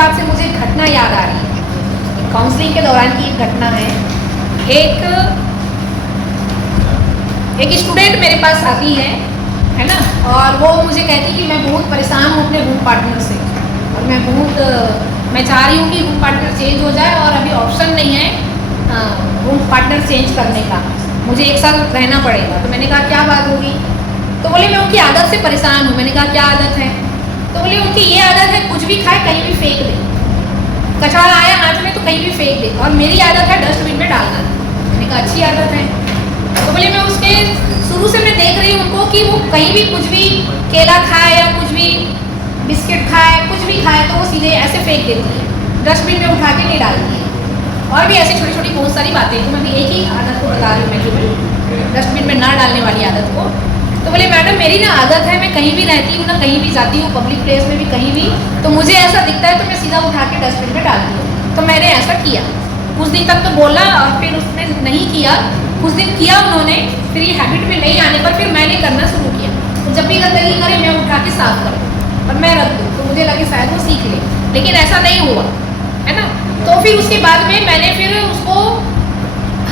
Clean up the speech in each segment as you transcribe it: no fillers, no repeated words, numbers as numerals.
बात से मुझे एक घटना याद आ रही है, काउंसलिंग के दौरान की एक घटना है। एक स्टूडेंट मेरे पास आती है ना, और वो मुझे कहती कि मैं बहुत परेशान हूँ अपने रूम पार्टनर से, और मैं चाह रही हूँ कि रूम पार्टनर चेंज हो जाए, और अभी ऑप्शन नहीं है रूम पार्टनर चेंज करने का, मुझे एक साल रहना पड़ेगा। तो मैंने कहा क्या बात होगी? तो बोले मैं उनकी आदत से परेशान हूँ। मैंने कहा क्या आदत है? तो बोले उनकी ये आदत है कुछ भी खाए कहीं भी फेंक दे, कचरा आया हाथ में तो कहीं भी फेंक दे, और मेरी आदत है डस्टबिन में डालना। मैंने कहा अच्छी आदत है। तो बोले मैं उसके शुरू से मैं देख रही हूँ उनको कि वो कहीं भी कुछ भी केला खाए या कुछ भी बिस्किट खाए, कुछ भी खाए तो वो सीधे ऐसे फेंक देती है, डस्टबिन में उठा के नहीं डालती है। और भी ऐसी छोटी छोटी बहुत सारी बातें, तो मैं भी एक ही आदत को बता रही हूँ मैं, जो डस्टबिन में ना डालने वाली आदत को। तो बोले मैडम मेरी ना आदत है, मैं कहीं भी रहती हूँ ना, कहीं भी जाती हूँ पब्लिक प्लेस में भी कहीं भी, तो मुझे ऐसा दिखता है तो मैं सीधा उठा के डस्टबिन में डालती हूँ। तो मैंने ऐसा किया, कुछ दिन तक तो बोला, और फिर उसने नहीं किया, कुछ दिन किया उन्होंने, फिर ये हैबिट में नहीं आने पर फिर मैंने करना शुरू किया। तो जब भी गंदगी करे मैं उठा के साफ करूँ और मैं रख दूँ, तो मुझे लगे शायद वो सीख ले, लेकिन ऐसा नहीं हुआ, है ना। तो फिर उसके बाद में मैंने फिर उसको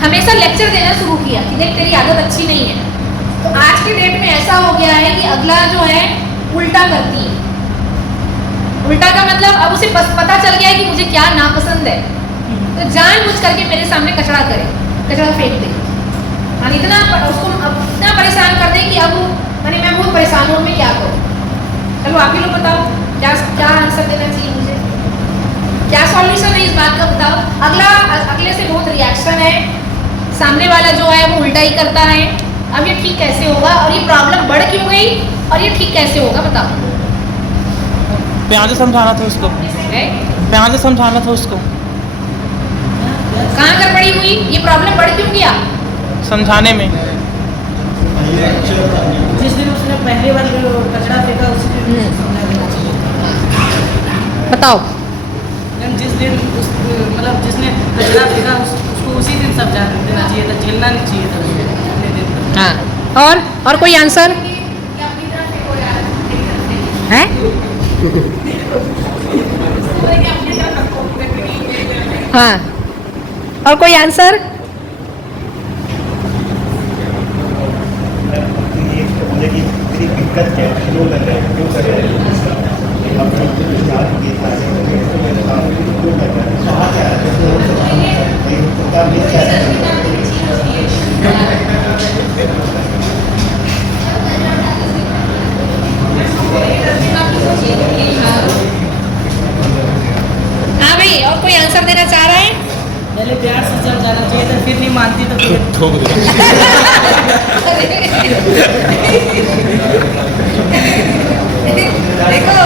हमेशा लेक्चर देना शुरू किया कि देख तेरी आदत अच्छी नहीं है। तो आज के डेट में ऐसा हो गया है कि अगला जो है उल्टा करती है। उल्टा का मतलब अब उसे पता चल गया है कि मुझे क्या नापसंद है, तो जानबूझ करके मेरे सामने कचरा करे, कचरा फेंक दे। हाँ, इतना उसको इतना परेशान कर दे कि अब मैं बहुत परेशान हूँ, मैं क्या करूँ। चलो आप ही लोग बताओ क्या आंसर देना चाहिए मुझे, क्या सॉल्यूशन है इस बात का बताओ। अगले से बहुत रिएक्शन है, सामने वाला जो है वो उल्टा ही करता है। अब ये ठीक कैसे होगा, और ये प्रॉब्लम बढ़ क्यों गई, और ये ठीक कैसे होगा बताओ। प्यार से समझाना था उसको, प्यार से समझाना था उसको। कहाँ कर पड़ी हुई, ये प्रॉब्लम बढ़ क्यों गया? समझाने में। जिस दिन उसने पहली बार कचरा फेंका उसी दिन समझा देना चाहिए। बताओ। जिस दिन मतलब जिसने कचरा फेंका उसको उसी दिन समझा देना चाहिए था, झेलना नहीं चाहिए था उतने दिन तक। हाँ, और कोई आंसर है? हाँ, और कोई आंसर? दिक्कत क्या है, क्यों लग रहा है, क्यों कर रहे हैं, हाँ भाई, और कोई आंसर देना चाह रहा है? पहले प्यार से समझाना चाहिए था, फिर नहीं मानती तो फिर देखो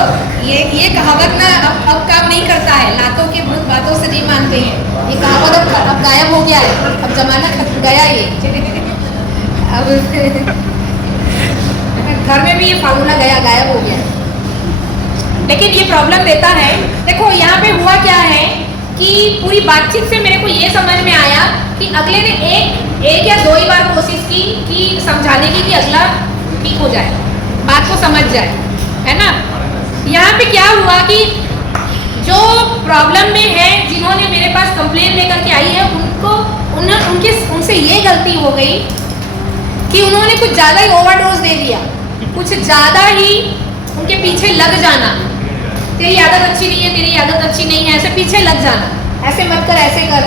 ये कहावत ना अब काम नहीं करता है, लातों के भूत बातों से नहीं मानते हैं। ये कहावत अब गायब हो गया है, अब जमाना खत्म गया ये। अब घर में भी ये फार्मूला गायब हो गया, लेकिन ये प्रॉब्लम देता है। देखो यहाँ पे हुआ क्या है कि पूरी बातचीत से मेरे को ये समझ में आया कि अगले ने एक या दो ही बार कोशिश की कि समझाने की कि अगला ठीक हो जाए, बात को समझ जाए, है ना। यहाँ पे क्या हुआ कि जो प्रॉब्लम में है, जिन्होंने मेरे पास कंप्लेन लेकर के आई है, उनसे ये गलती हो गई कि उन्होंने कुछ ज़्यादा ही ओवरडोज दे दिया, कुछ ज़्यादा ही उनके पीछे लग जाना। तेरी आदत अच्छी नहीं है, तेरी आदत अच्छी नहीं है, ऐसे पीछे लग जाना, ऐसे मत कर, ऐसे कर।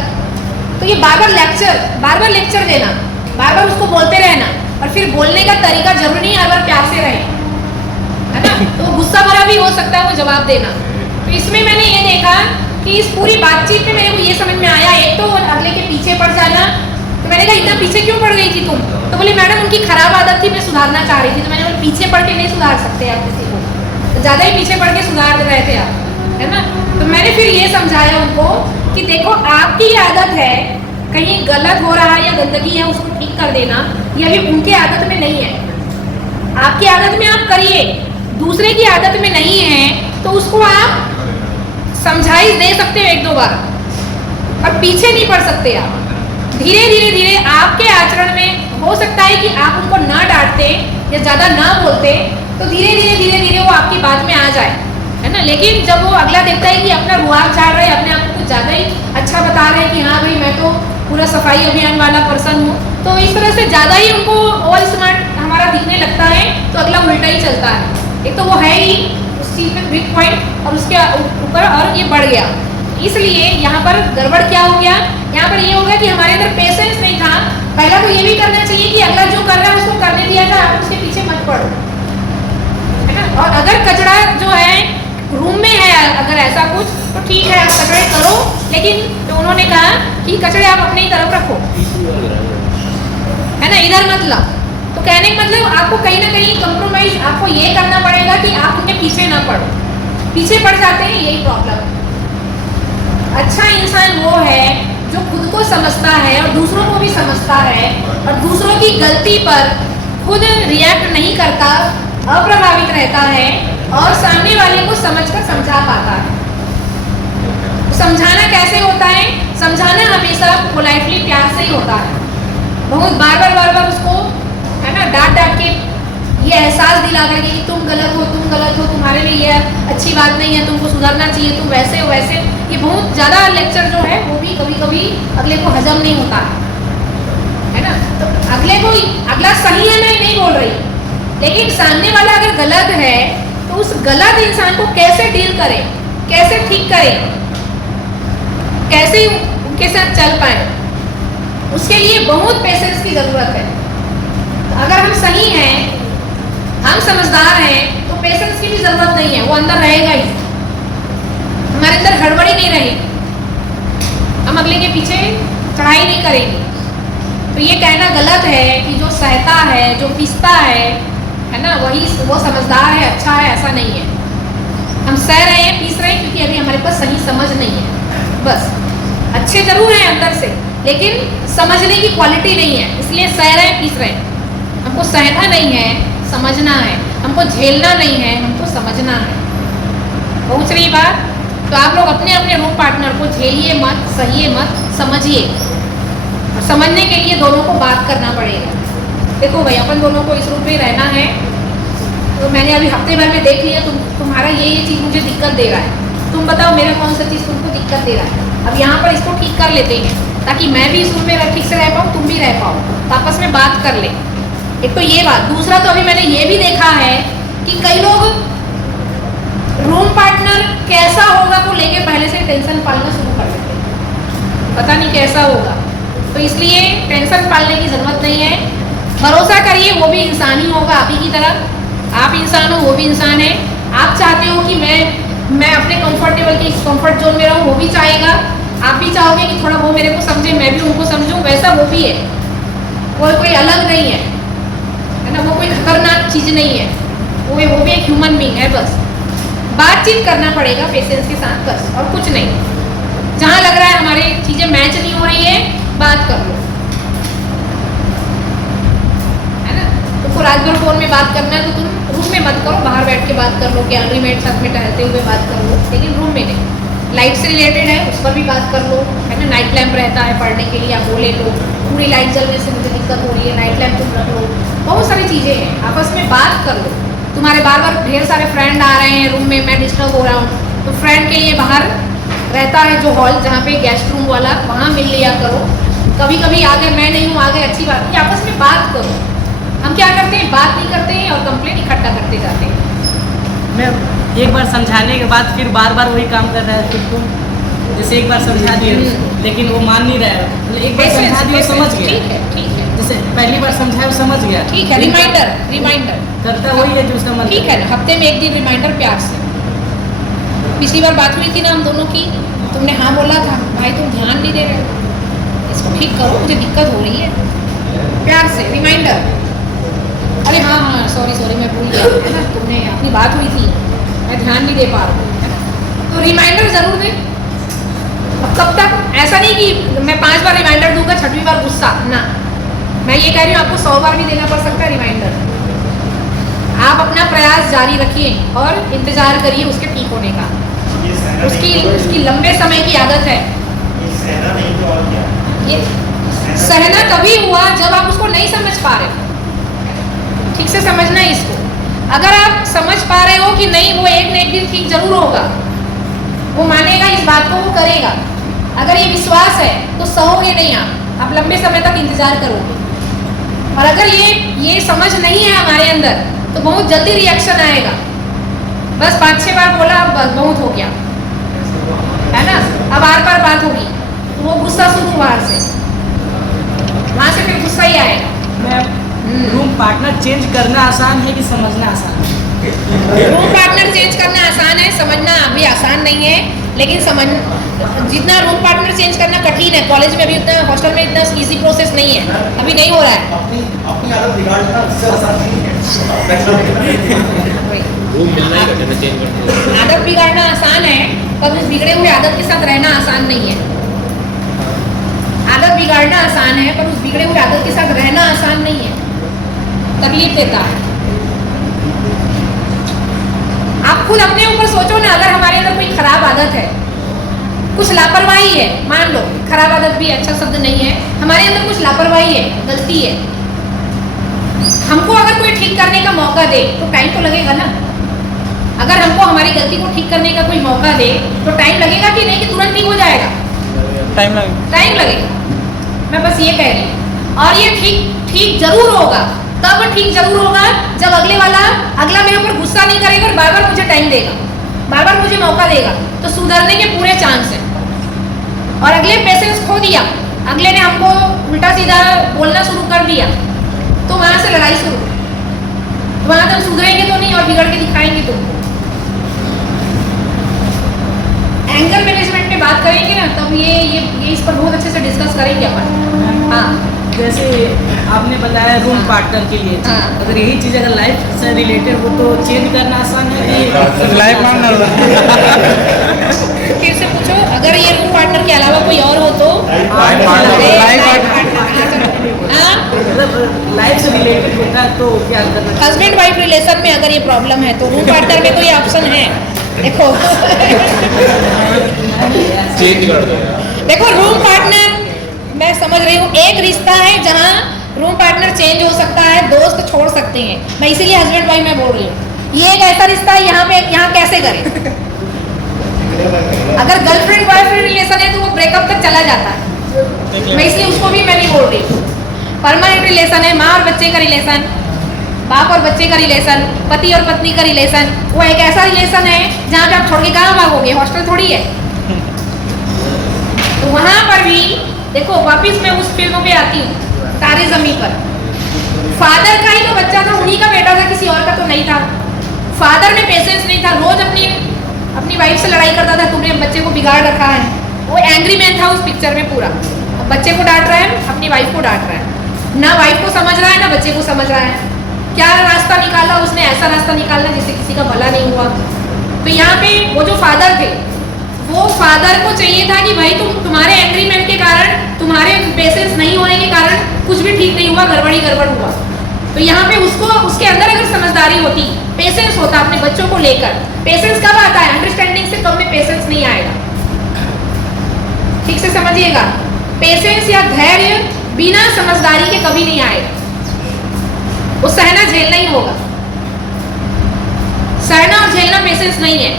तो ये बार बार लेक्चर देना, बार बार उसको बोलते रहना, और फिर बोलने का तरीका जरूरी नहीं हर बार प्यार से रहे, है ना। तो गुस्सा भरा भी हो सकता है वो जवाब देना। तो इसमें मैंने ये देखा कि इस पूरी बातचीत में मेरे को ये समझ में आया, एक तो अगले के पीछे पड़ जाना। तो मैंने कहा इतना पीछे क्यों पड़ गई थी तुम? तो बोले मैडम उनकी खराब आदत थी, मैं सुधारना चाह रही थी। तो मैंने बोला पीछे पड़ के नहीं सुधार सकते आप किसी को, तो ज़्यादा ही पीछे पड़ के सुधार रहे थे आप, है ना। तो मैंने फिर ये समझाया उनको कि देखो आपकी आदत है, कहीं गलत हो रहा है या गंदगी है उसको ठीक कर देना, ये अभी उनकी आदत में नहीं है। आपकी आदत में आप करिए, दूसरे की आदत में नहीं है, तो उसको आप समझाई दे सकते हो एक दो बार, और पीछे नहीं पड़ सकते आप। धीरे आपके आचरण में हो सकता है कि आप उनको ना डांटते या ज़्यादा ना बोलते, तो धीरे धीरे वो आपकी बात में आ जाए, है ना। लेकिन जब वो अगला देखता है कि अपना रुआब झाड़ रहे हैं, अपने आप को कुछ ज़्यादा ही अच्छा बता रहे हैं कि हाँ भाई मैं तो पूरा सफाई अभियान वाला पर्सन हूँ, तो इस तरह से ज़्यादा ही उनको ओवर स्मार्ट हमारा दिखने लगता है, तो अगला उल्टा ही चलता है। एक तो वो है ही उस चीज़ में वीक पॉइंट और उसके ऊपर और ये बढ़ गया। इसलिए यहाँ पर गड़बड़ क्या हो गया, यहाँ पर ये हो गया कि हमारे अंदर पेशेंस नहीं था। पहला तो ये भी करना चाहिए कि अगला जो कर रहा है उसको करने दिया था, आप उसके पीछे मत पड़ो, है ना। और अगर कचरा जो है रूम में है, अगर ऐसा कुछ तो ठीक है, आप कचरे करो, लेकिन तो उन्होंने कहा कि कचरे आप अपनी तरफ रखो, है ना, इधर मत लाओ। तो कहने का मतलब आपको कहीं ना कहीं कंप्रोमाइज आपको ये करना पड़ेगा कि आप उनके पीछे ना पड़ो। पीछे पड़ जाते हैं, यही प्रॉब्लम है। अच्छा इंसान वो है जो खुद को समझता है और दूसरों को भी समझता है, और दूसरों की गलती पर खुद रिएक्ट नहीं करता, अप्रभावित रहता है और सामने वाले को समझकर समझा पाता है। समझाना कैसे होता है? समझाना हमेशा पोलाइटली प्यार से ही होता है। बहुत बार बार उसको, है ना, डांट के ये एहसास दिला करके कि तुम गलत हो, तुम्हारे लिए ये अच्छी बात नहीं है, तुमको सुधरना चाहिए, तुम वैसे हो वैसे। ये बहुत ज़्यादा लेक्चर जो है वो भी कभी कभी अगले को हजम नहीं होता है ना। तो अगले को, अगला सही है, मैं नहीं बोल रही, लेकिन सामने वाला अगर गलत है तो उस गलत इंसान को कैसे डील करें, कैसे ठीक करें, कैसे उनके साथ चल पाए, उसके लिए बहुत पेशेंस की ज़रूरत है। तो अगर हम सही हैं, हम समझदार हैं, तो पेशेंस की भी ज़रूरत नहीं है, वो अंदर रहेगा ही, हमारे अंदर गड़बड़ी नहीं रहेगी, हम अगले के पीछे चढ़ाई नहीं करेंगे। तो ये कहना गलत है कि जो सहता है, जो पिसता है ना, वही वो समझदार है, अच्छा है, ऐसा नहीं है। हम सह रहे हैं, पीस रहे हैं क्योंकि अभी हमारे पास सही समझ नहीं है, बस। अच्छे जरूर हैं अंदर से, लेकिन समझने की क्वालिटी नहीं है, इसलिए सह रहे हैं, पीस रहे हैं। हमको सहना नहीं है, समझना है। हमको झेलना नहीं है, हमको समझना है। पहुँच रही बात? तो आप लोग अपने अपने रूम पार्टनर को झेलिए मत, सहिए मत, समझिए। और समझने के लिए दोनों को बात करना पड़ेगा। देखो भाई, अपन दोनों को इस रूम में रहना है, तो मैंने अभी हफ्ते भर में देख लिया तुम्हारा ये चीज़ मुझे दिक्कत दे रहा है, तुम बताओ मेरा कौन सा चीज़ तुमको दिक्कत दे रहा है। अब यहाँ पर इसको ठीक कर लेते हैं, ताकि मैं भी इस रूम में ठीक से रह पाऊँ, तुम भी रह पाओ, तो आपस में बात कर ले। एक तो ये बात। दूसरा, तो अभी मैंने ये भी देखा है कि कई लोग रूम पार्टनर कैसा होगा को लेके पहले से टेंशन पालना शुरू कर देते हैं, पता नहीं कैसा होगा। तो इसलिए टेंशन पालने की ज़रूरत नहीं है। भरोसा करिए, वो भी इंसान ही होगा आप ही की तरह। आप इंसान हो, वो भी इंसान है। आप चाहते हो कि मैं अपने कंफर्ट जोन में रहूँ, वो भी चाहेगा। आप भी चाहोगे कि थोड़ा वो मेरे को समझे, मैं भी उनको समझूं, वैसा वो भी है। कोई अलग नहीं है ना, वो कोई खतरनाक चीज़ नहीं है, वो भी एक ह्यूमन बीइंग है। बस बातचीत करना पड़ेगा पेशेंस के साथ, बस, और कुछ नहीं। जहाँ लग रहा है हमारी चीज़ें मैच नहीं हो रही है, बात कर लो, है ना। तुमको रात भर फोन में बात करना है तो तुम रूम में मत करो, बाहर बैठ के बात कर लो, गैलरी में साथ में टहलते हुए बात कर लो, लेकिन रूम में नहीं। लाइट से रिलेटेड है, उस पर भी बात कर लो, है ना। नाइट लैम्प रहता है पढ़ने के लिए, आप वो ले लो। पूरी लाइट जलने से मुझे दिक्कत हो रही है, नाइट लैम्प तुम रख लो। बहुत सारी चीज़ें हैं, आपस में बात कर लो। तुम्हारे बार ढेर सारे फ्रेंड आ रहे हैं रूम में, मैं डिस्टर्ब हो रहा हूँ, तो फ्रेंड के लिए बाहर रहता है जो हॉल, जहाँ पे गेस्ट रूम वाला, वहाँ मिल लिया करो। कभी कभी आ गए, मैं नहीं हूँ, आ गए, अच्छी बात नहीं, आपस में बात करो। हम क्या करते हैं, बात नहीं करते हैं और कंप्लेंट इकट्ठा करते जाते हैं। मैं एक बार समझाने के बाद फिर बार वही काम कर रहा है। फिर तुम जैसे एक बार समझा दिए उसको, लेकिन वो मान नहीं रहा है। एक बार समझा दिया, समझ गया। ठीक है। जैसे पहली बार समझाया, वो समझ गया। ठीक है, रिमाइंडर करता वही है जो उसका मन। ठीक है ना, हफ्ते में एक दिन रिमाइंडर, प्यार से। पिछली बार बात हुई थी ना हम दोनों की, तुमने हाँ बोला था, भाई तुम ध्यान नहीं दे रहे, इसको ठीक करो, मुझे दिक्कत हो रही है, प्यार से रिमाइंडर। अरे हाँ, सॉरी मैं भूल गया, है ना, तुमने अपनी बात हुई थी, मैं ध्यान नहीं दे पा रहा हूँ, है ना। तो रिमाइंडर ज़रूर दें। अब कब तक? ऐसा नहीं कि मैं 5 बार रिमाइंडर दूंगा, 6वीं बार गुस्सा ना। मैं ये कह रही हूँ, आपको 100 बार भी देना पड़ सकता है रिमाइंडर। आप अपना प्रयास जारी रखिए और इंतज़ार करिए उसके ठीक होने का। उसकी लंबे समय की आदत है। सहना नहीं तो और क्या? ये सहना तभी हुआ जब आप उसको नहीं समझ पा रहे। ठीक से समझना है इसको। अगर आप समझ पा रहे हो कि नहीं वो एक न एक दिन ठीक जरूर होगा, वो मानेगा इस बात को, वो करेगा, अगर ये विश्वास है तो सहोगे नहीं आप लंबे समय तक इंतजार करोगे। और अगर ये समझ नहीं है हमारे अंदर तो बहुत जल्दी रिएक्शन आएगा। बस 5-6 बार बोला, अब बहुत हो गया, है ना, अब आर पार बात होगी, वो गुस्सा शुरू वहाँ से फिर गुस्सा ही आएगा। रूम पार्टनर चेंज करना आसान है कि समझना आसान है? रूम पार्टनर चेंज करना आसान है, समझना अभी आसान नहीं है। लेकिन जितना रूम पार्टनर चेंज करना कठिन है, कॉलेज में अभी उतना, हॉस्टल में इतना इजी प्रोसेस नहीं है, अभी नहीं हो रहा है। अपनी आदत बिगाड़ना उससे आसान नहीं है। आदत बिगाड़ना आसान है, पर उस बिगड़े हुए आदत के साथ रहना आसान नहीं है। आदत बिगाड़ना आसान है, पर उस बिगड़े हुए आदत के साथ रहना आसान नहीं है, तकलीफ देता है। आप खुद अपने ऊपर सोचो ना, अगर हमारे अंदर कोई खराब आदत है, कुछ लापरवाही है, मान लो खराब आदत भी अच्छा शब्द नहीं है, हमारे अंदर कुछ लापरवाही है, गलती है, हमको अगर कोई ठीक करने का मौका दे तो टाइम तो लगेगा ना। अगर हमको हमारी गलती को ठीक करने का कोई मौका दे तो टाइम लगेगा कि नहीं, कि तुरंत ठीक हो जाएगा? टाइम लगेगा। मैं बस ये कह रही हूँ। और ये ठीक जरूर होगा, तब ठीक जरूर होगा जब अगला मेरे ऊपर गुस्सा नहीं करेगा और बार बार मुझे टाइम देगा, बार बार मुझे मौका देगा, तो सुधरने के पूरे चांस है। और अगले पेशेंस खो दिया, अगले ने हमको उल्टा सीधा बोलना शुरू कर दिया, तो वहां से लड़ाई शुरू। वहां तो सुधरेंगे तो नहीं और बिगड़ के दिखाएंगे तुमको। एंगर मैनेजमेंट पे बात करेंगे ना, तब ये इस पर बहुत अच्छे से डिस्कस करेंगे अपन। हाँ, जैसे आपने बताया रूम पार्टनर के लिए, अगर यही चीज़ अगर लाइफ से रिलेटेड हो तो चेंज करना आसान है कि लाइफ फिर से पूछो, अगर ये रूम पार्टनर के अलावा कोई और हो तो लाइफ से रिलेटेड होता है तो क्या करना? हस्बैंड वाइफ रिलेशन में अगर ये प्रॉब्लम है तो रूम पार्टनर में कोई ऑप्शन है? देखो चेंज कर दो। देखो रूम पार्टनर, मैं समझ रही हूँ, एक रिश्ता है जहाँ रूम पार्टनर चेंज हो सकता है, दोस्त छोड़ सकते हैं, मैं इसीलिए हस्बैंड वाइफ में बोल रही हूँ। ये एक ऐसा रिश्ता है यहाँ कैसे करें? अगर गर्लफ्रेंड बॉयफ्रेंड रिलेशन है तो वो ब्रेकअप तक चला जाता है, मैं इसलिए उसको भी मैं नहीं बोल रही। परमानेंट रिलेशन है, माँ और बच्चे का रिलेशन, बाप और बच्चे का रिलेशन, पति और पत्नी का रिलेशन, वो एक ऐसा रिलेशन है जहाँ पे आप छोड़ के कहाँ भागोगे, हॉस्टल थोड़ी है। तो वहाँ पर भी देखो, वापिस मैं उस फिल्म पे आती हूँ, तारे ज़मीन पर। फादर का ही तो बच्चा था, उन्हीं का बेटा था, किसी और का तो नहीं था। फादर में पेशेंस नहीं था, रोज अपनी वाइफ से लड़ाई करता था, तुमने बच्चे को बिगाड़ रखा है। वो एंग्री मैन था उस पिक्चर में पूरा। अब बच्चे को डांट रहा है, अपनी वाइफ को डांट रहा है, ना वाइफ को समझ रहा है ना बच्चे को समझ रहा है। क्या रास्ता निकाला उसने? ऐसा रास्ता निकालना जिससे किसी का भला नहीं हुआ। तो यहाँ पे वो जो फादर थे, वो फादर को चाहिए था कि भाई तुम्हारे एग्रीमेंट के कारण, तुम्हारे पेशेंस नहीं होने के कारण कुछ भी ठीक नहीं हुआ, गड़बड़ हुआ। तो यहाँ पे उसके अंदर अगर समझदारी होती, पेशेंस होता अपने बच्चों को लेकर। पेशेंस कब आता है? अंडरस्टैंडिंग से कम में पेशेंस नहीं आएगा। ठीक से समझिएगा, पेशेंस या धैर्य बिना समझदारी के कभी नहीं आएगा। वो सहना झेलना ही होगा। सहना और झेलना पेशेंस नहीं है।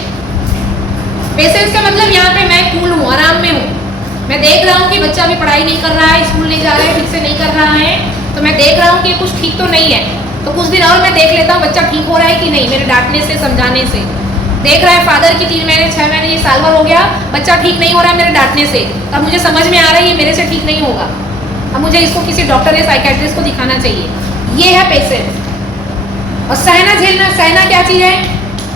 पेशेंस का मतलब यहाँ पे मैं कूल हूँ, आराम में हूँ, मैं देख रहा हूँ कि बच्चा अभी पढ़ाई नहीं कर रहा है, स्कूल नहीं जा रहा है, ठीक से नहीं कर रहा है, तो मैं देख रहा हूँ कि कुछ ठीक तो नहीं है, तो कुछ दिन और मैं देख लेता हूँ बच्चा ठीक हो रहा है कि नहीं, मेरे डांटने से, समझाने से। देख रहा है फादर की 3 महीने 6 महीने, ये साल भर हो गया, बच्चा ठीक नहीं हो रहा है मेरे डांटने से, अब मुझे समझ में आ रहा है ये मेरे से ठीक नहीं होगा, अब मुझे इसको किसी डॉक्टर या साइकेट्रिस्ट को दिखाना चाहिए। ये है पेशेंस। और सहना झेलना, सहना क्या चीज़ है?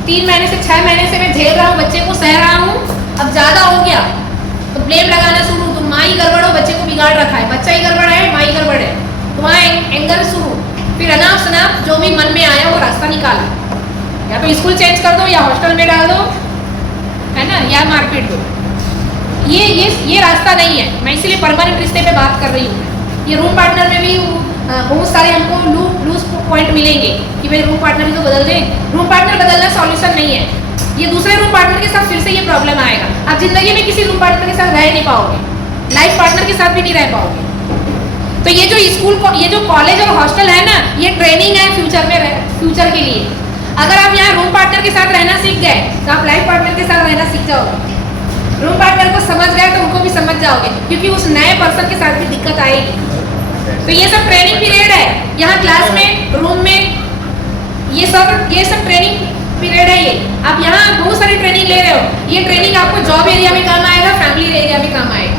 3 महीने से 6 महीने से मैं झेल रहा हूँ, बच्चे को सह रहा हूँ, अब ज़्यादा हो गया तो ब्लेम लगाना शुरू, तुम माँ ही गड़बड़ हो, बच्चे को बिगाड़ रखा है, बच्चा ही गड़बड़ है, माँ ही गड़बड़ है, तो वहाँ एंगर शुरू। फिर अनाप शनाप जो भी मन में आया वो रास्ता निकाला, या तो स्कूल चेंज कर दो या हॉस्टल में डाल दो, है ना, या मारपीट दो। ये रास्ता नहीं है। मैं इसीलिए परमानेंट रिश्ते पे बात कर रही हूँ। ये रूम पार्टनर में भी बहुत सारे हमको लूज पॉइंट मिलेंगे कि भाई रूम पार्टनर ही तो बदल दें। रूम पार्टनर बदलना सॉल्यूशन नहीं है। ये दूसरे रूम पार्टनर के साथ फिर से ये प्रॉब्लम आएगा। आप जिंदगी में किसी रूम पार्टनर के साथ रह नहीं पाओगे, लाइफ पार्टनर के साथ भी नहीं रह पाओगे। तो ये जो स्कूल, ये जो कॉलेज और हॉस्टल है ना, ये ट्रेनिंग है फ्यूचर के लिए। अगर आप यहाँ रूम पार्टनर के साथ रहना सीख गए तो आप लाइफ पार्टनर के साथ रहना सीख जाओगे। रूम पार्टनर को समझ गए तो उनको भी समझ जाओगे, क्योंकि उस नए पर्सन के साथ भी दिक्कत आएगी। तो ये सब ट्रेनिंग पीरियड है, यहाँ क्लास में, रूम में, ये सब ट्रेनिंग पीरियड है। ये आप यहाँ बहुत सारी ट्रेनिंग ले रहे हो। ये ट्रेनिंग आपको जॉब एरिया में काम आएगा, फैमिली एरिया में काम आएगा।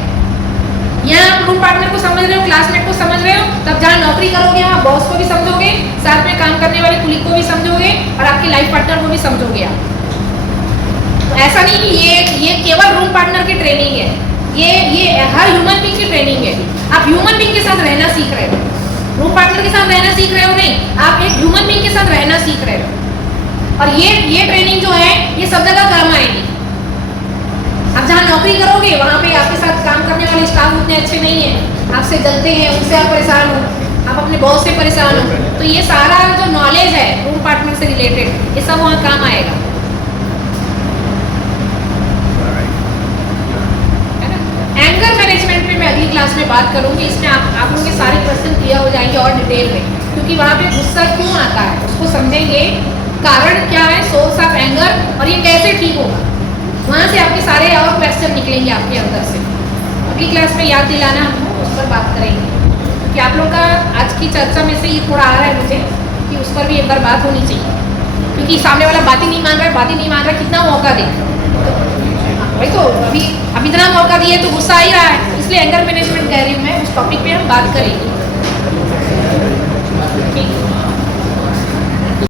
यहाँ आप रूम पार्टनर को समझ रहे हो, क्लासमेट को समझ रहे हो, तब जहाँ नौकरी करोगे वहाँ बॉस को भी समझोगे, साथ में काम करने वाले कुलीग को भी समझोगे, और आपके लाइफ पार्टनर को भी समझोगे आप। तो ऐसा नहीं कि ये केवल रूम पार्टनर की ट्रेनिंग है, ये हर ह्यूमन बीइंग की ट्रेनिंग है। आप ह्यूमन बीइंग के साथ रहना सीख रहे हो, रूम पार्टनर के साथ रहना सीख रहे हो नहीं, आप एक ह्यूमन बीइंग के साथ रहना सीख रहे हो। और ये ट्रेनिंग जो है ये सब जगह काम आएगी। आप जहाँ नौकरी करोगे वहाँ पे आपके साथ काम करने वाले स्टाफ उतने अच्छे नहीं हैं, आपसे जलते हैं, उनसे आप परेशान हो, आप अपने बॉस से परेशान हो, तो ये सारा जो नॉलेज है रूम पार्टनर से रिलेटेड, ये सब वहाँ काम आएगा, है ना। एंगर मैनेजमेंट पे मैं अगली क्लास में बात करूँगी, इसमें आप लोगों के सारे क्वेश्चन क्लियर हो जाएंगे और डिटेल में, क्योंकि वहाँ पे गुस्सा क्यों आता है उसको समझेंगे, कारण क्या है, सोर्स ऑफ एंगर, और ये कैसे ठीक होगा। वहाँ से आपके सारे और क्वेश्चन निकलेंगे आपके अंदर से। अगली क्लास में याद दिलाना, हम उस पर बात करेंगे, क्योंकि आप लोग का आज की चर्चा में से ये थोड़ा आ रहा है मुझे कि उस पर भी एक बार बात होनी चाहिए, क्योंकि सामने वाला बात ही नहीं मान रहा है, कितना मौका दे। भाई तो अभी इतना मौका दिए तो गुस्सा आ ही रहा है, इसलिए एंगर मैनेजमेंट कह रही हूँ मैं, उस टॉपिक पे हम बात करेंगे। ठीक।